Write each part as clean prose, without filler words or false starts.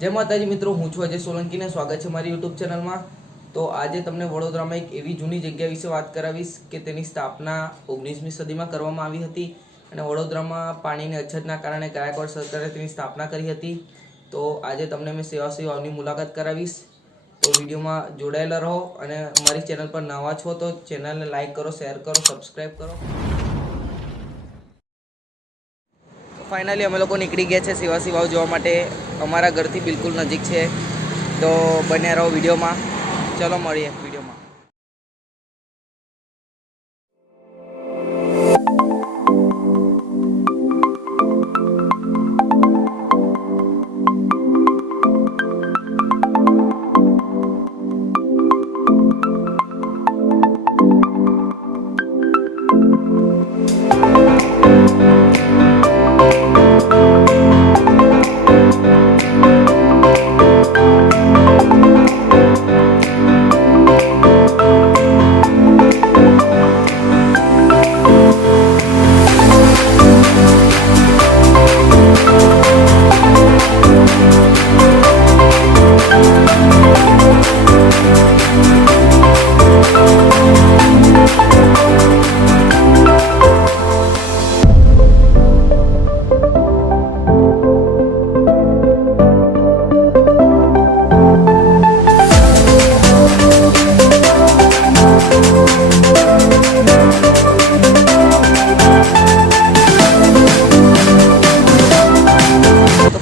जय माताजी मित्रों, हूँ छुं अजय सोलंकी ने स्वागत है मारी यूट्यूब चैनल में। तो आज तमने वडोदरा में एक एवी जूनी जग्या विषे बात करावीश के तेनी स्थापना 19મી સદીમાં કરવામાં આવી હતી અને વડોદરામાં પાણીની અછતના કારણે ગાયકવાડ સરકારે તેની સ્થાપના કરી હતી। તો આજે તમને मैं સેવા સેવાઓની મુલાકાત કરાવીશ। तो वीडियो में जोड़ाયેલા રહો અને અમારી ચેનલ પર નવા છો તો ચેનલને લાઈક કરો, શેર કરો, સબસ્ક્રાइब करो। फाइनली अमे लोग निकली गया है सेवा सेवाओं जोवा माटे। अमरा घर थी बिल्कुल नजीक है, तो बने रहो वीडियो में। चलो मळीए वीडियो में।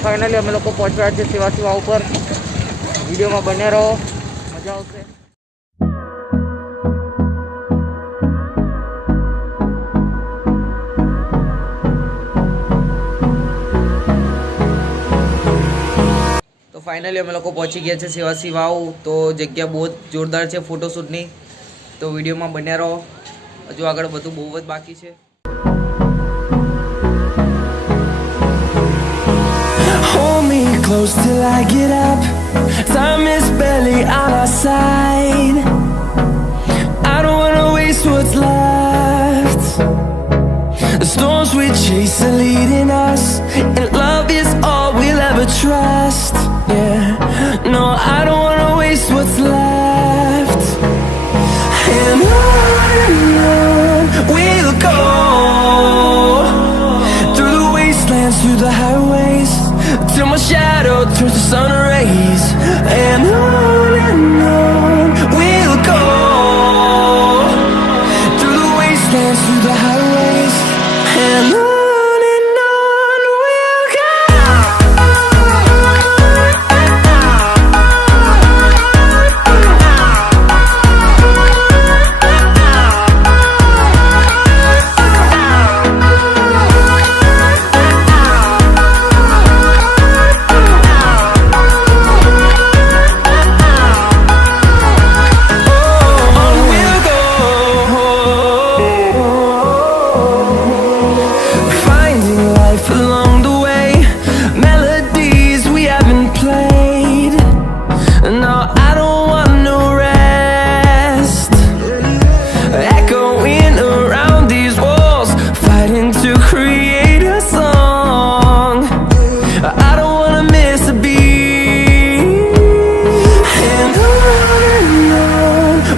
फाइनली अमे लोग पहुंचवा सेवा सेवाओं पर। वीडियो में बने रहो, मजा आवशे। तो फाइनली अमे लोग पहुंची गया है सेवा सेवाओं। तो जग्या बहुत जोरदार है फोटोशूटनी। तो वीडियो में बने रहो, हजू आगळ बधुं बहु ज बाकी है। Close till I get up. Time is barely on our side. I don't wanna waste what's left. The storms we chase are leading us, and love is all we'll ever trust. Yeah, no, I don't wanna waste what's left. And on we'll go, through the wastelands, through the highways, till my shadow turns to sun rays. And on we'll go, through the wastelands, through the highways. And on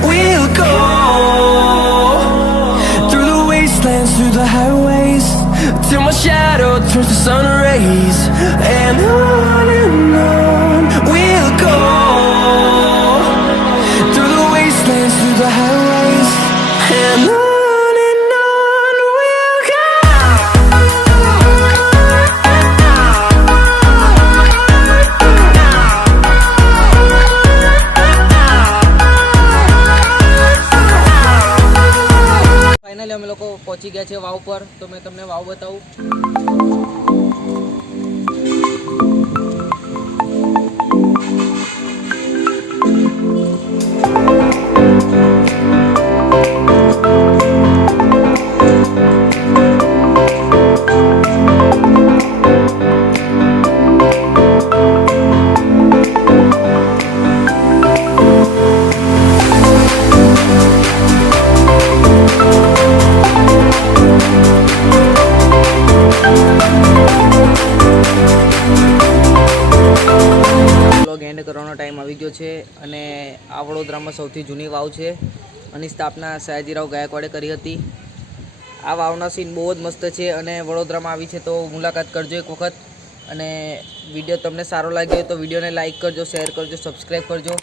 we'll go. Through the highways, till my shadow turns to sun rays. And on we'll go, through the wastelands, through the highways. And on we'll go. Finally अमे लोग पहुंची गया है वाव पर। तो मैं तमने वाव बताऊँ। એન્ડ કરવાનો ટાઈમ આવી ગયો છે અને આ વડોદરામાં સૌથી જૂની વાવ છે. આની સ્થાપના સયાજીરાવ ગાયકવાડે કરી હતી. આ વાવના સીન બહુ જ મસ્ત છે અને વડોદરામાં આવી છે તો મુલાકાત કરજો એક વખત. અને વિડીયો તમને સારો લાગ્યો હોય તો વિડીયોને લાઇક કરજો, શેર કરજો, સબસ્ક્રાઈબ કરજો.